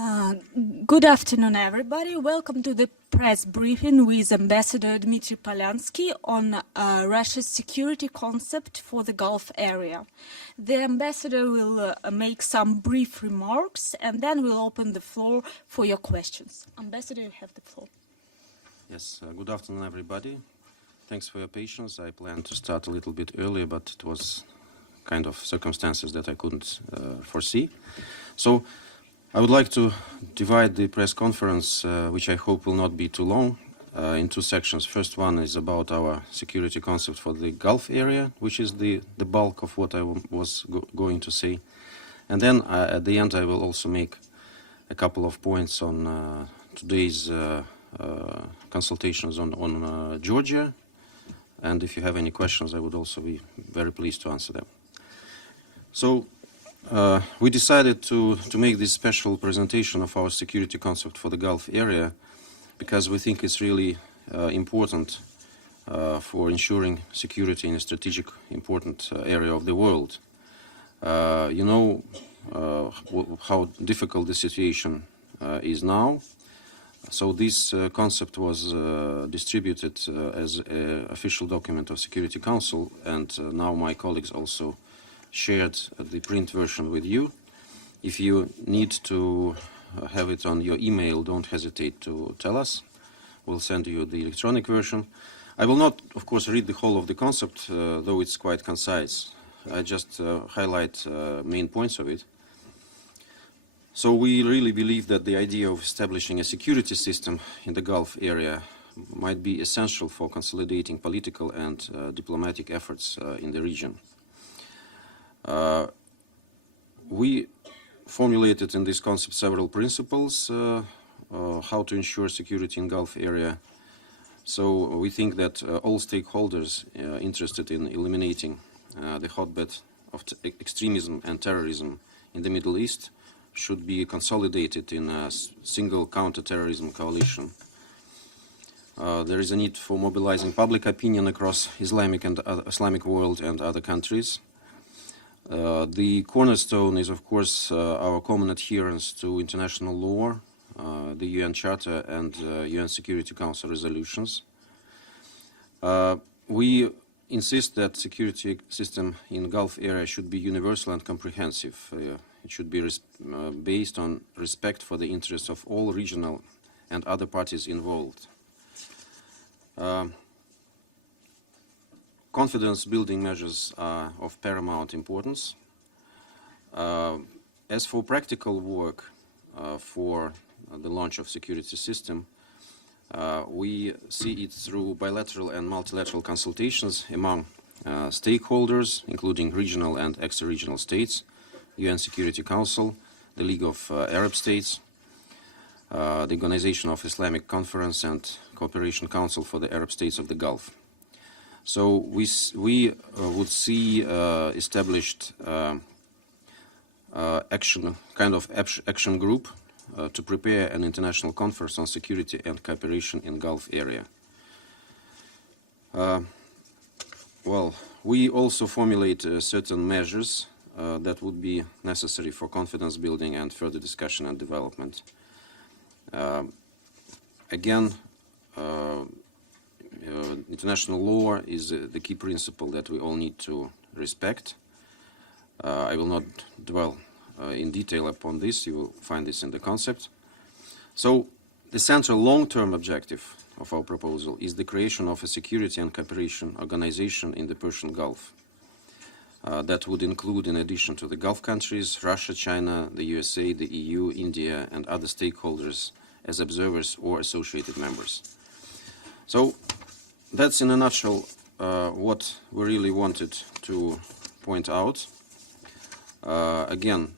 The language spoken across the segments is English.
Uh, Good afternoon, everybody. Welcome to the press briefing with Ambassador Dmitry Polyanskiy on Russia's security concept for the Gulf area. The ambassador will make some brief remarks and then we'll open the floor for your questions. Ambassador, you have the floor. Yes, good afternoon, everybody. Thanks for your patience. I planned to start a little bit earlier, but it was kind of circumstances that I couldn't foresee. So I would like to divide the press conference, which I hope will not be too long, in two sections. First one is about our security concept for the Gulf area, which is the bulk of what I was going to say. And then at the end I will also make a couple of points on today's consultations on Georgia. And if you have any questions, I would also be very pleased to answer them. So we decided to make this special presentation of our security concept for the Gulf area because we think it's really important for ensuring security in a strategic important area of the world. You know how difficult the situation is now. So this concept was distributed as an official document of Security Council, and now my colleagues also shared the print version with you. If you need to have it on your email, don't hesitate to tell us. We'll send you the electronic version. I will not, of course, read the whole of the concept, though it's quite concise. I just highlight main points of it. So we really believe that the idea of establishing a security system in the Gulf area might be essential for consolidating political and diplomatic efforts in the region. We formulated in this concept several principles how to ensure security in Gulf area. So we think that all stakeholders interested in eliminating the hotbed of extremism and terrorism in the Middle East should be consolidated in a single counter-terrorism coalition. There is a need for mobilizing public opinion across Islamic world and other countries. The cornerstone is, of course, our common adherence to international law, the UN Charter and UN Security Council resolutions. We insist that security system in Gulf area should be universal and comprehensive. It should be based on respect for the interests of all regional and other parties involved. Confidence building measures are of paramount importance. As for practical work for the launch of security system, we see it through bilateral and multilateral consultations among stakeholders, including regional and extra-regional states, UN Security Council, the League of Arab States, the Organization of Islamic Conference and Cooperation Council for the Arab States of the Gulf. So we would see established action group to prepare an international conference on security and cooperation in Gulf area. Well, we also formulate certain measures that would be necessary for confidence building and further discussion and development. Again, international law is the key principle that we all need to respect. I will not dwell in detail upon this. You will find this in the concept. So the central long-term objective of our proposal is the creation of a security and cooperation organization in the Persian Gulf. That would include, in addition to the Gulf countries, Russia, China, the USA, the EU, India, and other stakeholders as observers or associated members. So that's in a nutshell what we really wanted to point out. Again,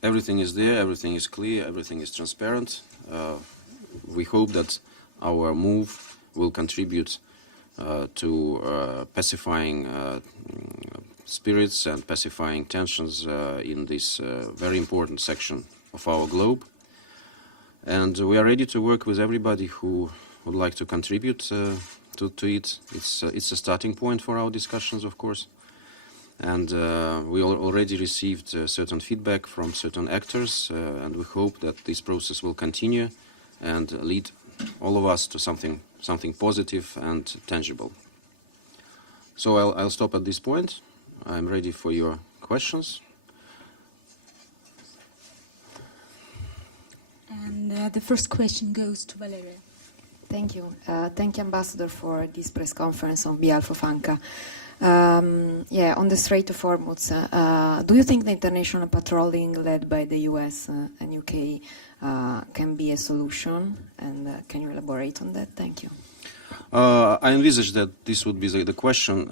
everything is there, everything is clear, everything is transparent. We hope that our move will contribute to pacifying spirits and pacifying tensions in this very important section of our globe. And we are ready to work with everybody who would like to contribute to it. It's a starting point for our discussions, of course. And we already received certain feedback from certain actors, and we hope that this process will continue and lead all of us to something positive and tangible. So I'll stop at this point. I'm ready for your questions. And the first question goes to Valeria. Thank you. Thank you, Ambassador, for this press conference on behalf of ANCA. On the Strait of Hormuz, do you think the international patrolling led by the US and UK can be a solution? And can you elaborate on that? Thank you. I envisage that this would be the question.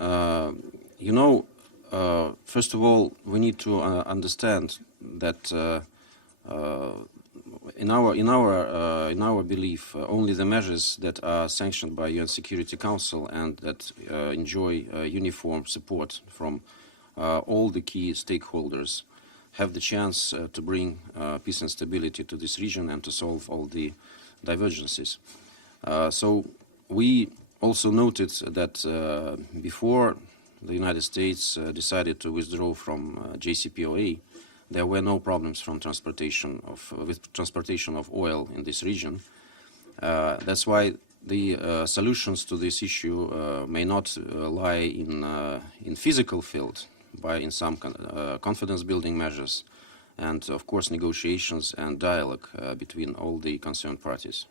First of all, we need to understand that in our belief, only the measures that are sanctioned by UN Security Council and that enjoy uniform support from all the key stakeholders have the chance to bring peace and stability to this region and to solve all the divergences. So we also noted that before the United States decided to withdraw from JCPOA, there were no problems from with transportation of oil in this region. That's why the solutions to this issue may not lie in physical field, but in some confidence building measures, and of course negotiations and dialogue between all the concerned parties.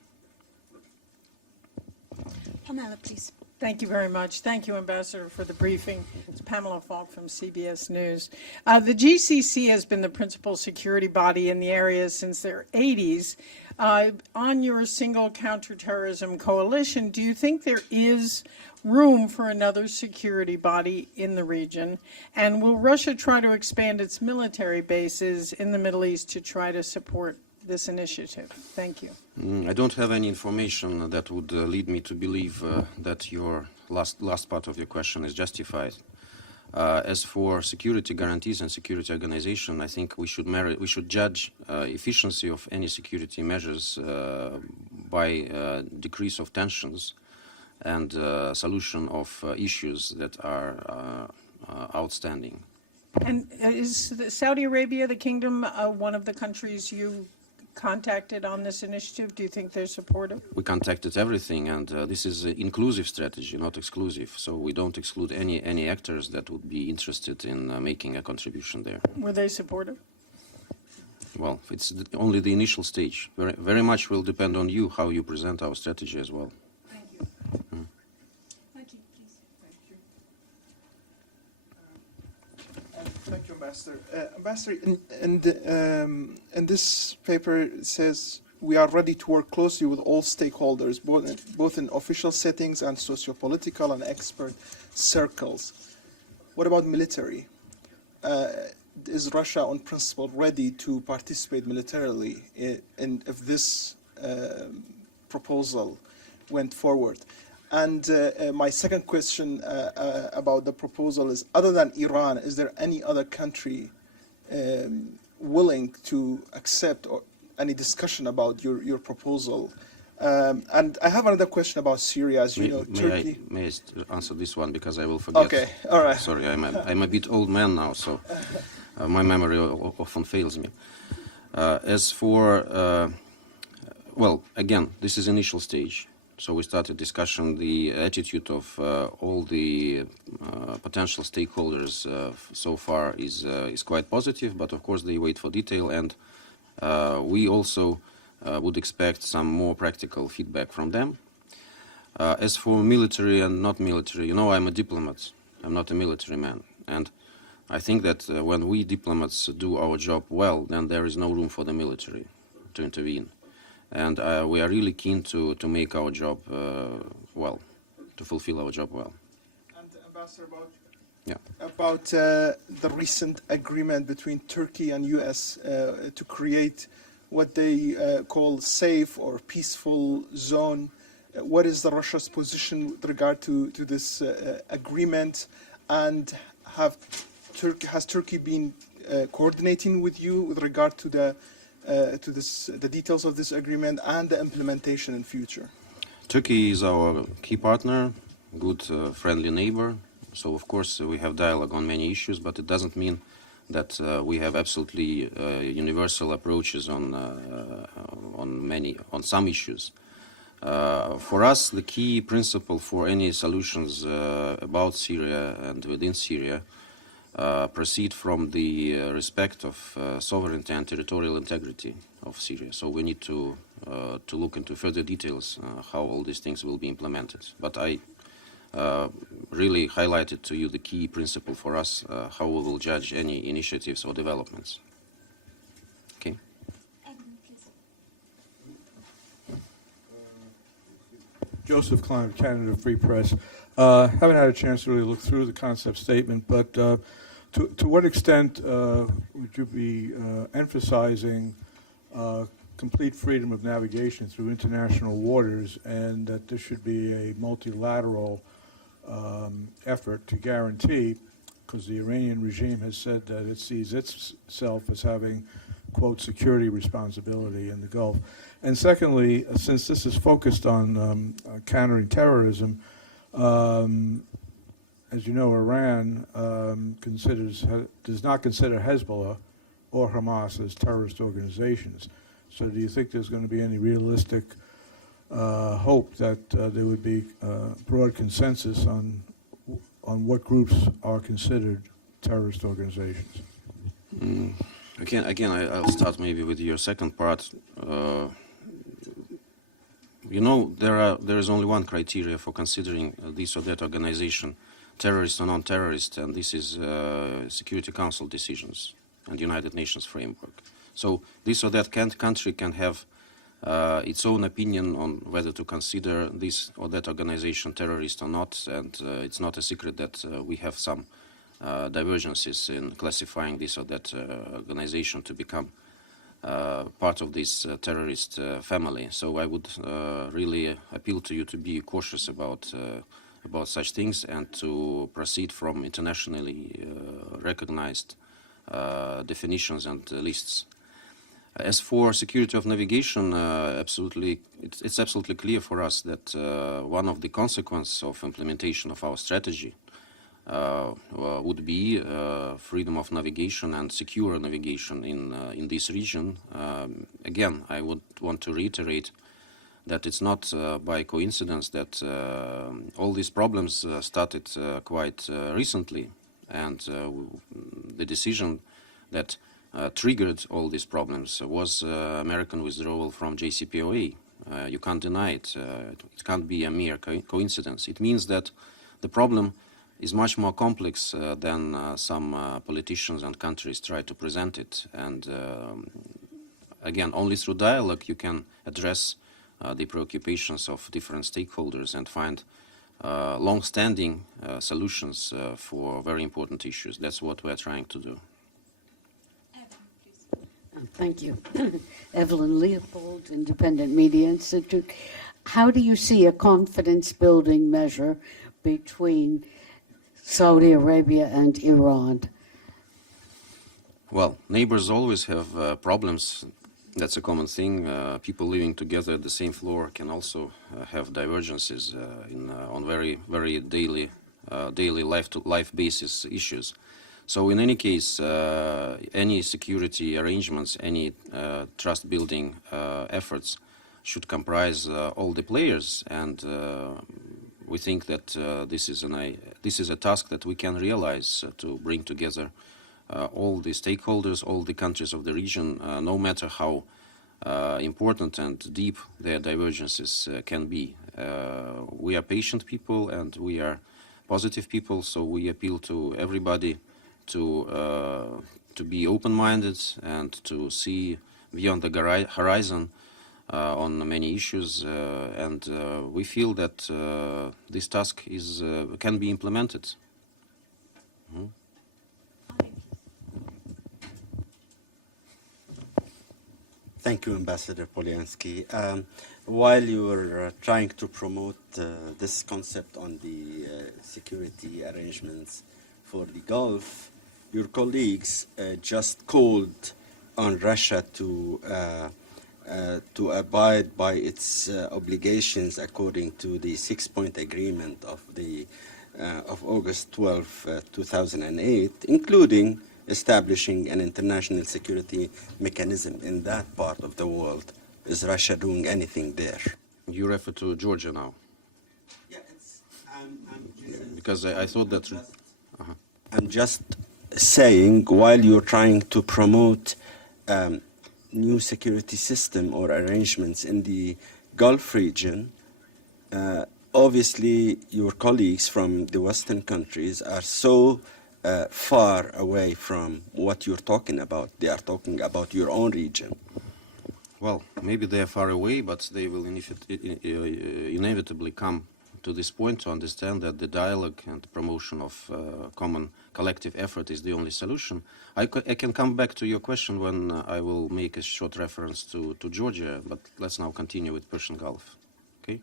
Pamela, please. Thank you very much. Thank you, Ambassador, for the briefing. It's Pamela Falk from CBS News. The GCC has been the principal security body in the area since their 80s. On your single counterterrorism coalition, do you think there is room for another security body in the region? And will Russia try to expand its military bases in the Middle East to try to support this initiative? Thank you. I don't have any information that would lead me to believe that your last part of your question is justified. As for security guarantees and security organization, I think we should judge efficiency of any security measures by decrease of tensions and solution of issues that are outstanding. And is Saudi Arabia, the kingdom, one of the countries you contacted on this initiative? Do you think they're supportive? We contacted everything, and this is an inclusive strategy, not exclusive. So we don't exclude any actors that would be interested in making a contribution there. Were they supportive? Well, it's only the initial stage. Very much will depend on you, how you present our strategy as well. Thank you. Thank you, please. Thank you, Ambassador. Ambassador, in this paper it says we are ready to work closely with all stakeholders, both in official settings and socio-political and expert circles. What about military? Is Russia, on principle, ready to participate militarily if this proposal went forward? And my second question about the proposal is, other than Iran, is there any other country willing to accept any discussion about your proposal? And I have another question about Syria. As you know, Turkey. May I answer this one, because I will forget. Okay, all right. Sorry, I'm a bit old man now, so my memory often fails me. As for, well, again, this is initial stage. So we started discussion. The attitude of all the potential stakeholders so far is quite positive, but of course they wait for detail, and we also would expect some more practical feedback from them. As for military and not military, you know, I'm a diplomat. I'm not a military man, and I think that when we diplomats do our job well, then there is no room for the military to intervene. And we are really keen to make our job well, to fulfill our job well. And Ambassador, about the recent agreement between Turkey and U.S. To create what they call safe or peaceful zone. What is the Russia's position with regard to this agreement? And has Turkey been coordinating with you with regard to the details of this agreement and the implementation in future? Turkey is our key partner, good friendly neighbor, So of course we have dialogue on many issues, but it doesn't mean that we have absolutely universal approaches on some issues. For us, the key principle for any solutions about Syria and within Syria proceed from the respect of sovereignty and territorial integrity of Syria. So we need to look into further details how all these things will be implemented. But I really highlighted to you the key principle for us, how we will judge any initiatives or developments. Okay. Joseph Klein of Canada Free Press. Haven't had a chance to really look through the concept statement, but to what extent would you be emphasizing complete freedom of navigation through international waters, and that there should be a multilateral effort to guarantee, because the Iranian regime has said that it sees itself as having, quote, security responsibility in the Gulf. And secondly, since this is focused on countering terrorism, as you know, Iran does not consider Hezbollah or Hamas as terrorist organizations. So do you think there's going to be any realistic hope that there would be broad consensus on what groups are considered terrorist organizations? Again, I'll start maybe with your second part. You know, there is only one criteria for considering this or that organization terrorist or non-terrorist, and this is Security Council decisions and United Nations framework. So this or that country can have its own opinion on whether to consider this or that organization terrorist or not, and it's not a secret that we have some divergences in classifying this or that organization to become part of this terrorist family. So I would really appeal to you to be cautious about such things and to proceed from internationally recognized definitions and lists. As for security of navigation, it's absolutely clear for us that one of the consequences of implementation of our strategy would be freedom of navigation and secure navigation in this region. Again, I would want to reiterate that it's not by coincidence that all these problems started quite recently, and the decision that triggered all these problems was American withdrawal from JCPOA. You can't deny it. It can't be a mere coincidence. It means that the problem is much more complex than some politicians and countries try to present it. And again, only through dialogue you can address the preoccupations of different stakeholders and find long-standing solutions for very important issues. That's what we're trying to do. Thank you. Evelyn Leopold, Independent Media Institute. How do you see a confidence-building measure between Saudi Arabia and Iran? Well, neighbors always have problems. That's a common thing. People living together at the same floor can also have divergences on very, very daily life-to-life basis issues. So in any case, any security arrangements, any trust-building efforts should comprise all the players, and we think that this is a task that we can realize to bring together all the stakeholders, all the countries of the region, no matter how important and deep their divergences can be. We are patient people and we are positive people, so we appeal to everybody to be open-minded and to see beyond the horizon on many issues, and we feel that this task can be implemented. Mm-hmm. Thank you, Ambassador Polyanskiy. While you were trying to promote this concept on the security arrangements for the Gulf, your colleagues just called on Russia to abide by its obligations according to the 6-point agreement of the of August 12, 2008, including establishing an international security mechanism in that part of the world. Is Russia doing anything there? You refer to Georgia now? Yeah, Because I thought that... I'm just saying, while you're trying to promote new security system or arrangements in the Gulf region, obviously your colleagues from the Western countries are so far away from what you're talking about. They are talking about your own region. Well, maybe they are far away, but they will inevitably come to this point to understand that the dialogue and promotion of common collective effort is the only solution. I can come back to your question when I will make a short reference to Georgia, but let's now continue with Persian Gulf. Okay?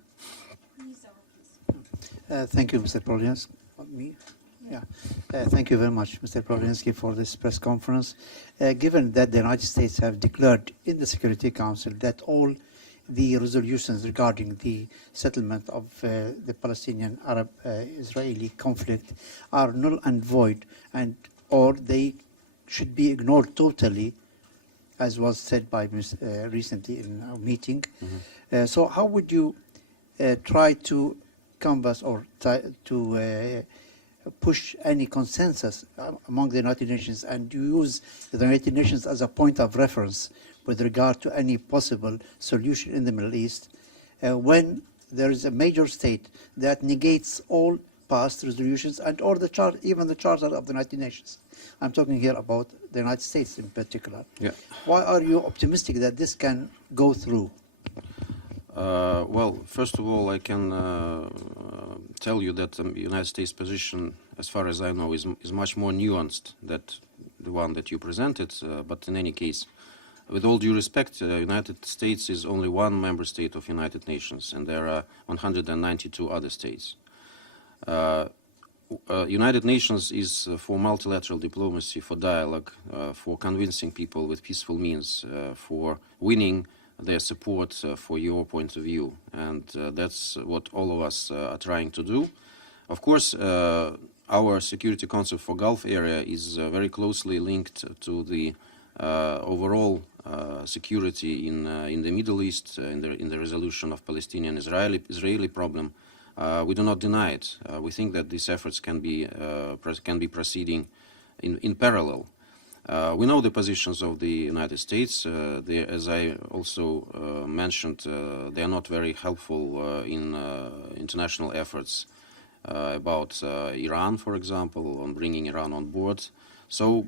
Thank you, Mr. Polyanskiy. Me? Yeah. Thank you very much, Mr. Polyanskiy, for this press conference. Given that the United States have declared in the Security Council that all the resolutions regarding the settlement of the Palestinian Arab-Israeli conflict are null and void, or they should be ignored totally, as was said by recently in our meeting. So how would you try to canvass or to push any consensus among the United Nations and use the United Nations as a point of reference with regard to any possible solution in the Middle East when there is a major state that negates all past resolutions and or even the Charter of the United Nations? I'm talking here about the United States in particular. Yeah. Why are you optimistic that this can go through? Well, first of all, I can tell you that the United States position, as far as I know, is much more nuanced than the one that you presented. But in any case, with all due respect, United States is only one member state of United Nations, and there are 192 other states. United Nations is for multilateral diplomacy, for dialogue, for convincing people with peaceful means, for winning their support for your point of view, and that's what all of us are trying to do. Of course, our security concept for Gulf area is very closely linked to the overall security in the Middle East, in the resolution of Palestinian-Israeli problem. We do not deny it. We think that these efforts can be proceeding in parallel. We know the positions of the United States. As I also mentioned, they are not very helpful in international efforts about Iran, for example, on bringing Iran on board. So,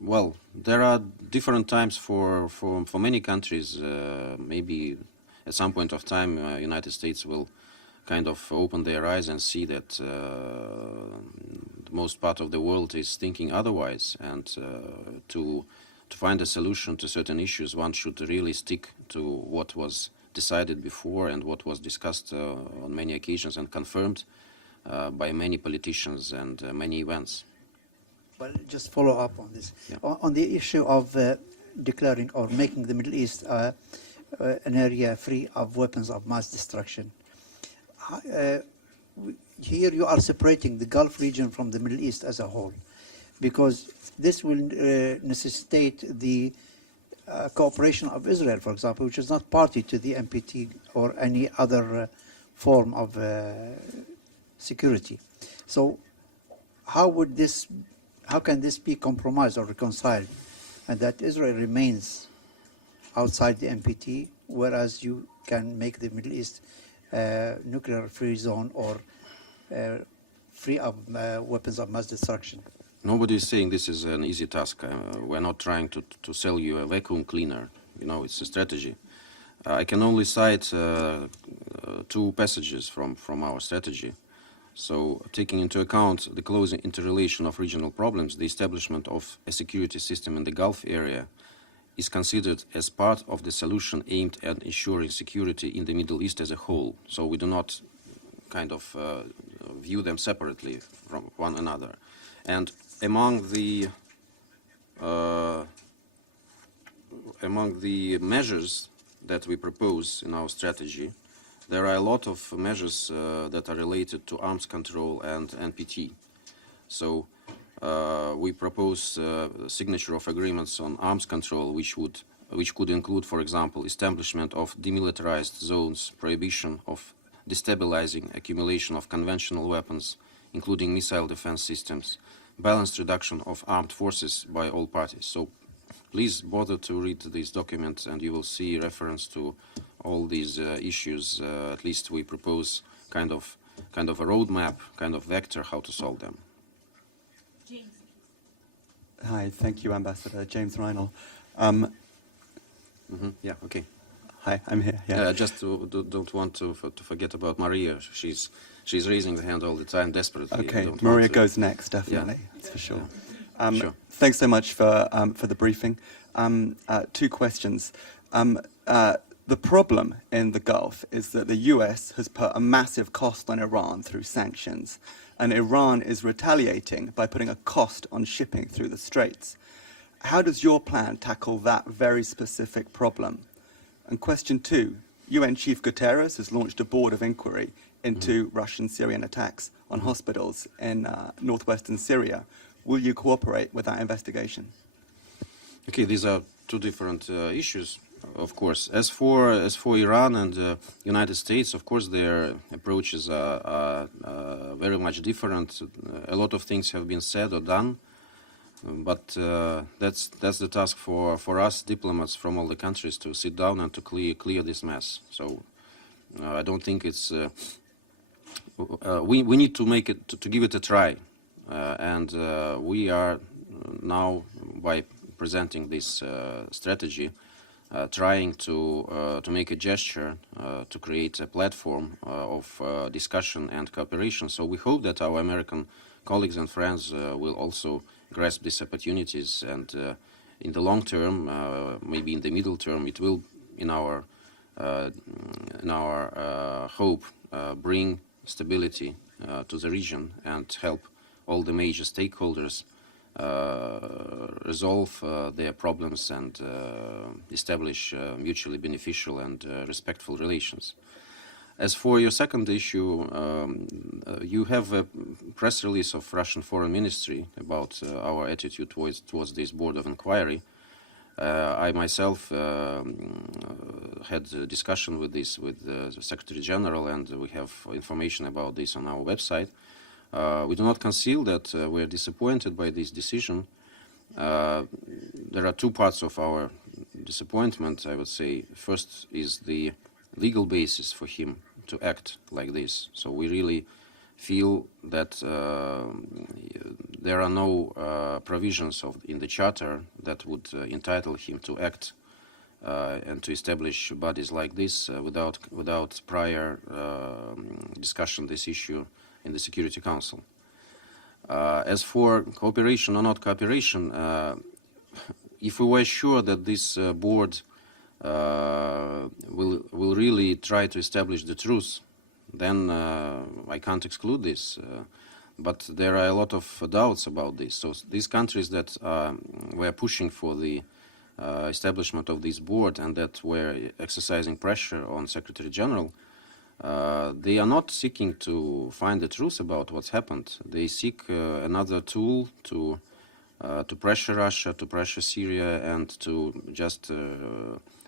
well, there are different times for many countries. Maybe at some point of time, United States will kind of open their eyes and see that the most part of the world is thinking otherwise, and to find a solution to certain issues, one should really stick to what was decided before and what was discussed on many occasions and confirmed by many politicians and many events. Well, just follow up on this. Yeah. On the issue of declaring or making the Middle East an area free of weapons of mass destruction, here you are separating the Gulf region from the Middle East as a whole, because this will necessitate the cooperation of Israel, for example, which is not party to the NPT or any other form of security. So how can this be compromised or reconciled, and that Israel remains outside the NPT, whereas you can make the Middle East nuclear-free zone or free of weapons of mass destruction? Nobody is saying this is an easy task. We're not trying to sell you a vacuum cleaner. You know, it's a strategy. I can only cite two passages from our strategy. So, taking into account the close interrelation of regional problems, the establishment of a security system in the Gulf area is considered as part of the solution aimed at ensuring security in the Middle East as a whole. So we do not kind of view them separately from one another. And among the measures that we propose in our strategy, there are a lot of measures that are related to arms control and NPT. So we propose signature of agreements on arms control, which could include, for example, establishment of demilitarized zones, prohibition of destabilizing accumulation of conventional weapons, including missile defense systems, balanced reduction of armed forces by all parties. So please bother to read these documents, and you will see reference to all these issues. At least we propose kind of a roadmap, kind of vector how to solve them. James. Hi, thank you, Ambassador. James Reinl. Yeah, okay. Hi, I'm here. Yeah. Just don't want to forget about Maria. She's raising the hand all the time, desperately. Okay, Maria goes next, definitely. That's for sure. Sure. Thanks so much for the briefing. 2 questions. The problem in the Gulf is that the US has put a massive cost on Iran through sanctions, and Iran is retaliating by putting a cost on shipping through the Straits. How does your plan tackle that very specific problem? And question 2, UN Chief Guterres has launched a board of inquiry into Russian-Syrian attacks on hospitals in northwestern Syria. Will you cooperate with that investigation? Okay, these are 2 different issues, of course. As for Iran and United States, of course, their approaches are very much different. A lot of things have been said or done, but that's the task for us diplomats from all the countries to sit down and to clear this mess. So I don't think it's we need to make it to give it a try, and we are now, by presenting this strategy, trying to make a gesture to create a platform of discussion and cooperation. So we hope that our American colleagues and friends will also grasp these opportunities, and in the long term, maybe in the middle term, it will, in our hope, bring stability to the region and help all the major stakeholders resolve their problems and establish mutually beneficial and respectful relations. As for your second issue, you have a press release of Russian Foreign Ministry about our attitude towards this board of inquiry. I myself had a discussion with the Secretary General, and we have information about this on our website. We do not conceal that we are disappointed by this decision. There are 2 parts of our disappointment, I would say. First is the legal basis for him to act like this. So we really feel that there are no provisions in the Charter that would entitle him to act and to establish bodies like this without prior discussion this issue in the Security Council. As for cooperation or not cooperation, if we were sure that this board will really try to establish the truth, then I can't exclude this. But there are a lot of doubts about this. So these countries that were pushing for the establishment of this board and that were exercising pressure on Secretary General, they are not seeking to find the truth about what's happened. They seek another tool to pressure Russia, to pressure Syria, and to just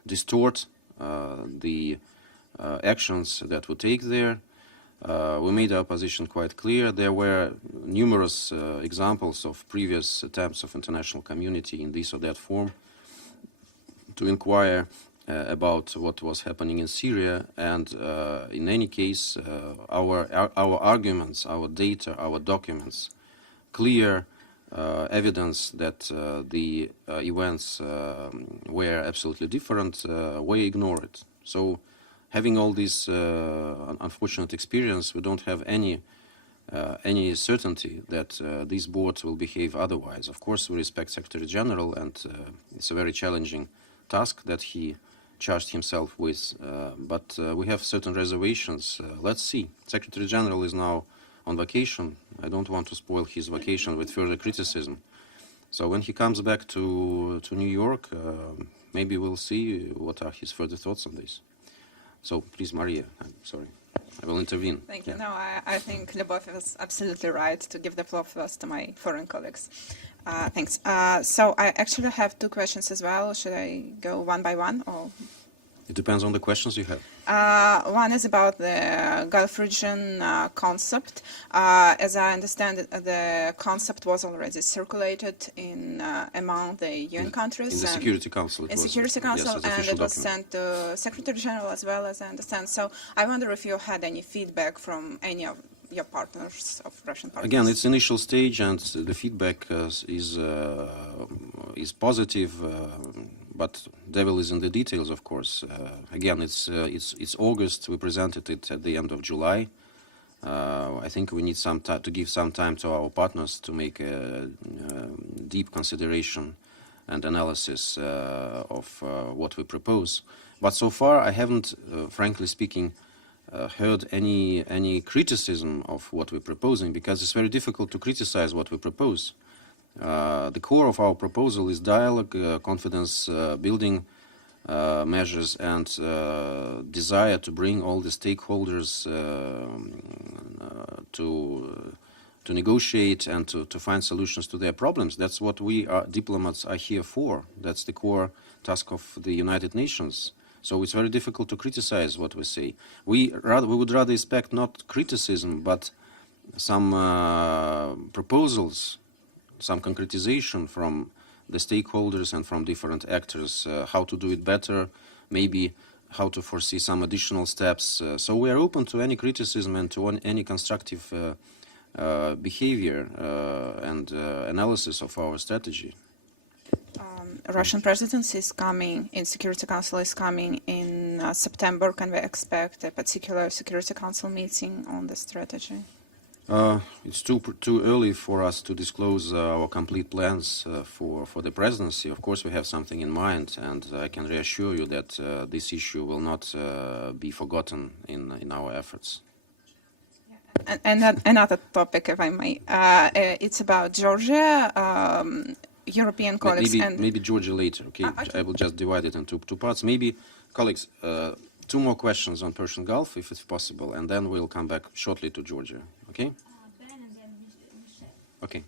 distort the actions that we take there. We made our position quite clear. There were numerous examples of previous attempts of international community in this or that form to inquire about what was happening in Syria, and in any case, our arguments, our data, our documents, clear evidence that the events were absolutely different, were ignored. So, having all this unfortunate experience, we don't have any certainty that these boards will behave otherwise. Of course, we respect Secretary General, and it's a very challenging task that he charged himself with, but we have certain reservations. Let's see. Secretary General is now on vacation. I don't want to spoil his vacation with further criticism. So when he comes back to New York, maybe we'll see what are his further thoughts on this. So please, Maria, I'm sorry. I will intervene. Thank you. No, I think Lyubov is absolutely right to give the floor first to my foreign colleagues. Thanks. So I actually have two questions as well. Should I go one by one, or? It depends on the questions you have. One is about the Gulf region concept. As I understand it, the concept was already circulated in among the UN countries. In the Security Council. In Security Council, yes, and it was document. sent to Secretary General as well, as I understand. So I wonder if you had any feedback from any of your partners, of Russian partners. Again, it's initial stage, and the feedback is positive. But devil is in the details, of course. Again, it's August. We presented it at the end of July. I think we need some time to give some time to our partners to make a deep consideration and analysis of what we propose. But so far, I haven't, frankly speaking, heard any criticism of what we're proposing, because it's very difficult to criticize what we propose. The core of our proposal is dialogue, confidence building measures, and desire to bring all the stakeholders to negotiate and to find solutions to their problems. That's what we diplomats are here for. That's the core task of the United Nations. So it's very difficult to criticize what we say. We would rather expect not criticism, but some proposals, some concretization from the stakeholders and from different actors, how to do it better, maybe how to foresee some additional steps. So we are open to any criticism and to any constructive behavior and analysis of our strategy. Russian presidency is coming, in Security Council is coming in September. Can we expect a particular Security Council meeting on the strategy? It's too early for us to disclose our complete plans for the presidency. Of course, we have something in mind, and I can reassure you that this issue will not be forgotten in our efforts. And another topic, if I may, it's about Georgia, European colleagues. Maybe Georgia later, okay? I will just divide it into two parts. Maybe, colleagues, two more questions on Persian Gulf, if it's possible, and then we'll come back shortly to Georgia, okay? Ben and then Michelle. Okay.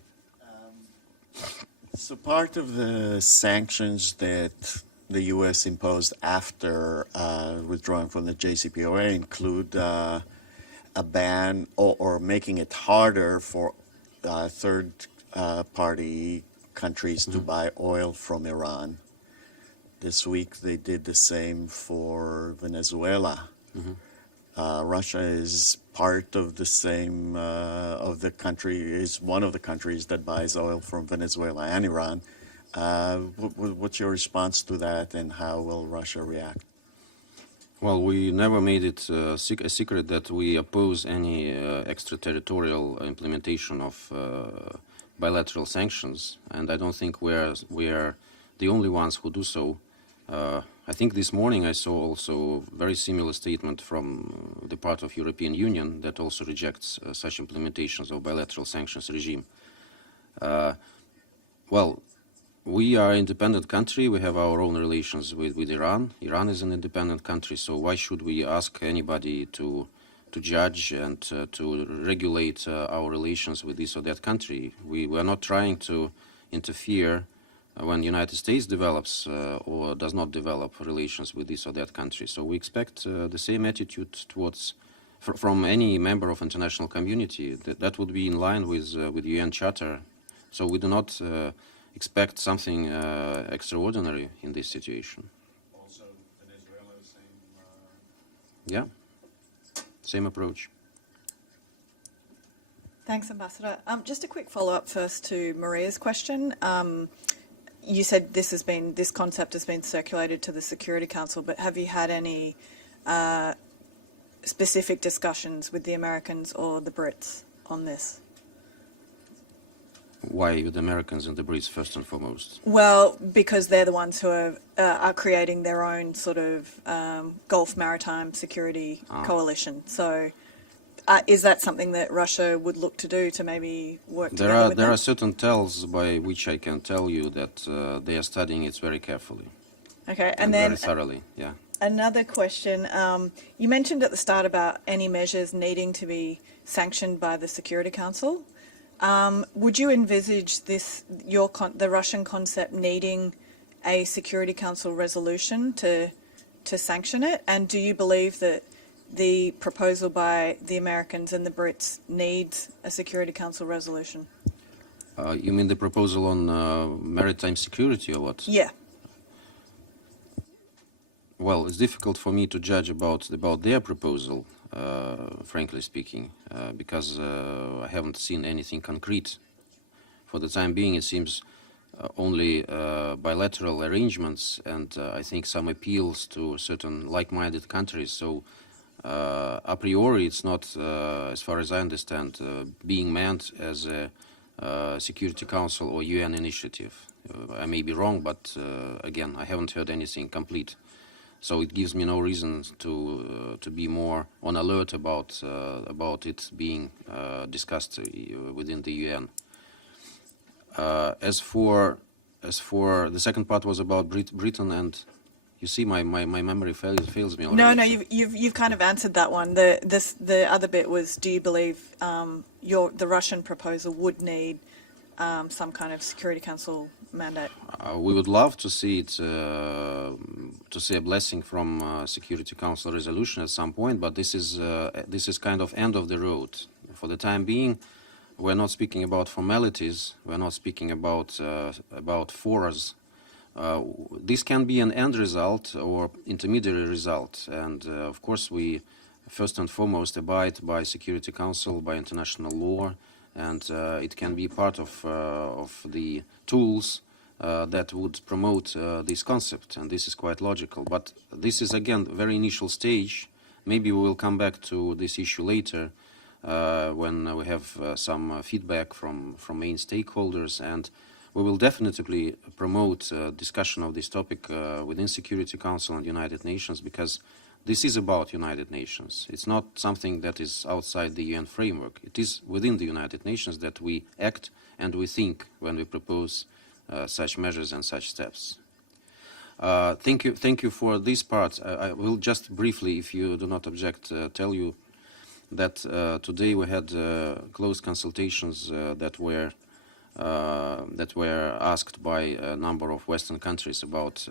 So part of the sanctions that the U.S. imposed after withdrawing from the JCPOA include a ban or making it harder for third-party countries to buy oil from Iran. This week they did the same for Venezuela. Russia is part of the same of the country, is one of the countries that buys oil from Venezuela and Iran. What's your response to that, and how will Russia react? Well, we never made it a secret that we oppose any extraterritorial implementation of bilateral sanctions, and I don't think we are the only ones who do so. I think this morning I saw also a very similar statement from the part of European Union that also rejects such implementations of bilateral sanctions regime. Well, we are an independent country. We have our own relations with Iran. Iran is an independent country, so why should we ask anybody to judge and to regulate our relations with this or that country? We are not trying to interfere when the United States develops or does not develop relations with this or that country. So we expect the same attitude towards from any member of international community. That would be in line with the UN Charter. So we do not expect something extraordinary in this situation. Also, Venezuela, same. Yeah, same approach. Thanks, Ambassador. Just a quick follow-up first to Maria's question. You said this concept has been circulated to the Security Council, but have you had any specific discussions with the Americans or the Brits on this? Why with the Americans and the Brits first and foremost? Well, because they're the ones who are creating their own sort of Gulf Maritime Security Coalition. So is that something that Russia would look to do to maybe work together with them? There are certain tells by which I can tell you that they are studying it very carefully. Okay, and then very thoroughly, yeah. Another question. You mentioned at the start about any measures needing to be sanctioned by the Security Council. Would you envisage the Russian concept needing a Security Council resolution to sanction it? And do you believe that the proposal by the Americans and the Brits needs a Security Council resolution? You mean the proposal on maritime security or what? Yeah. Well, it's difficult for me to judge about their proposal, frankly speaking, because I haven't seen anything concrete. For the time being, it seems only bilateral arrangements and I think some appeals to certain like-minded countries. So a priori, it's not, as far as I understand, being meant as a Security Council or UN initiative. I may be wrong, but again, I haven't heard anything complete. So it gives me no reason to be more on alert about it being discussed within the UN. As for the second part was about Britain, and you see my memory fails me already. No, you've kind of answered that one. The other bit was, do you believe the Russian proposal would need some kind of Security Council mandate? We would love to see it, to see a blessing from Security Council resolution at some point, but this is kind of end of the road. For the time being, we're not speaking about formalities. We're not speaking about forums. This can be an end result or intermediary result, and of course we first and foremost abide by Security Council, by international law, and it can be part of the tools that would promote this concept, and this is quite logical. But this is again a very initial stage. Maybe we will come back to this issue later when we have some feedback from main stakeholders, and we will definitely promote discussion of this topic within Security Council and United Nations, because this is about United Nations. It's not something that is outside the UN framework. It is within the United Nations that we act and we think when we propose such measures and such steps. Thank you for this part. I will just briefly, if you do not object, tell you that today we had close consultations that were asked by a number of Western countries about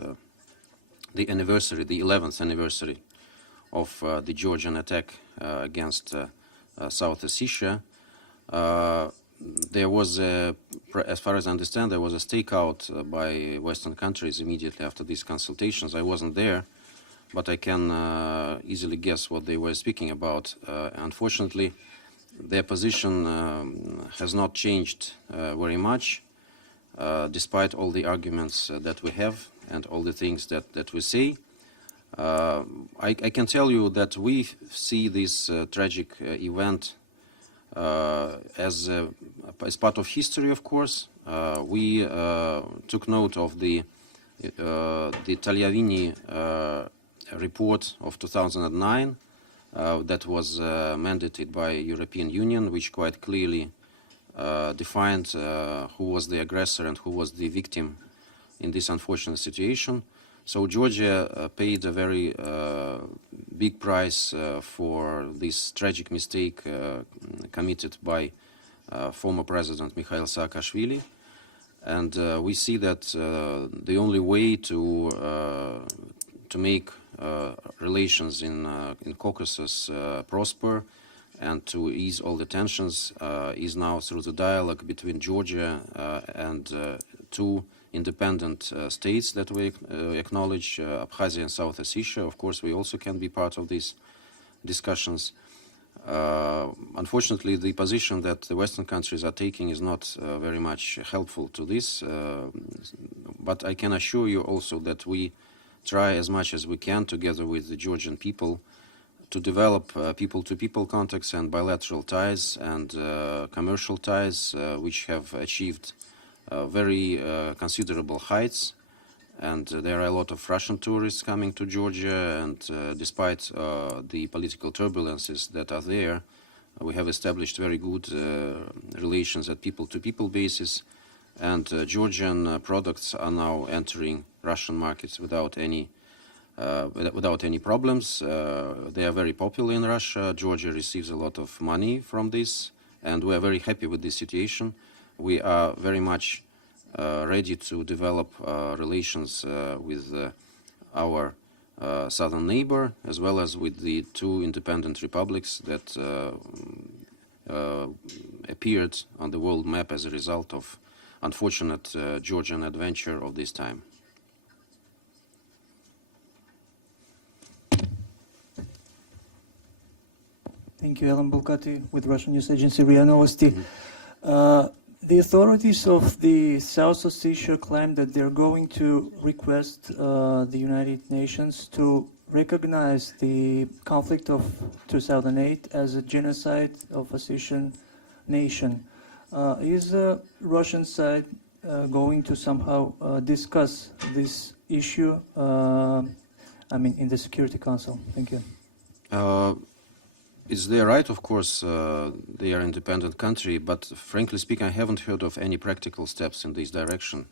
the anniversary, the 11th anniversary of the Georgian attack against South Ossetia. There was, as far as I understand, there was a stakeout by Western countries immediately after these consultations. I wasn't there, but I can easily guess what they were speaking about. Unfortunately, their position has not changed very much, despite all the arguments that we have and all the things that we say. I can tell you that we see this tragic event as part of history, of course. We took note of the Tagliavini report of 2009 that was mandated by European Union, which quite clearly defined who was the aggressor and who was the victim in this unfortunate situation. So Georgia paid a very big price for this tragic mistake committed by former President Mikhail Saakashvili, and we see that the only way to make relations in Caucasus prosper and to ease all the tensions is now through the dialogue between Georgia and two independent states that we acknowledge, Abkhazia and South Ossetia. Of course, we also can be part of these discussions. Unfortunately, the position that the Western countries are taking is not very much helpful to this, but I can assure you also that we try as much as we can, together with the Georgian people, to develop people-to-people contacts and bilateral ties and commercial ties, which have achieved very considerable heights. And there are a lot of Russian tourists coming to Georgia, and despite the political turbulences that are there, we have established very good relations at people-to-people basis, and Georgian products are now entering Russian markets without any without any problems. They are very popular in Russia. Georgia receives a lot of money from this, and we are very happy with this situation. We are very much ready to develop relations with our southern neighbor, as well as with the two independent republics that appeared on the world map as a result of unfortunate Georgian adventure of this time. Thank you, Alan Bulkati with Russian news agency RIA Novosti. The authorities of the South Ossetia claim that they're going to request the United Nations to recognize the conflict of 2008 as a genocide of Ossetian nation. Is the Russian side going to somehow discuss this issue, in the Security Council? Thank you. It's their right, of course. They are an independent country, but frankly speaking, I haven't heard of any practical steps in this direction.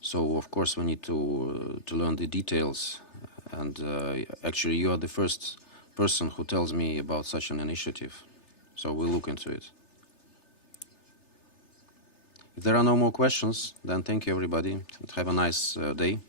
So, of course, we need to learn the details. And actually, you are the first person who tells me about such an initiative. So we'll look into it. If there are no more questions, then thank you, everybody, and have a nice day.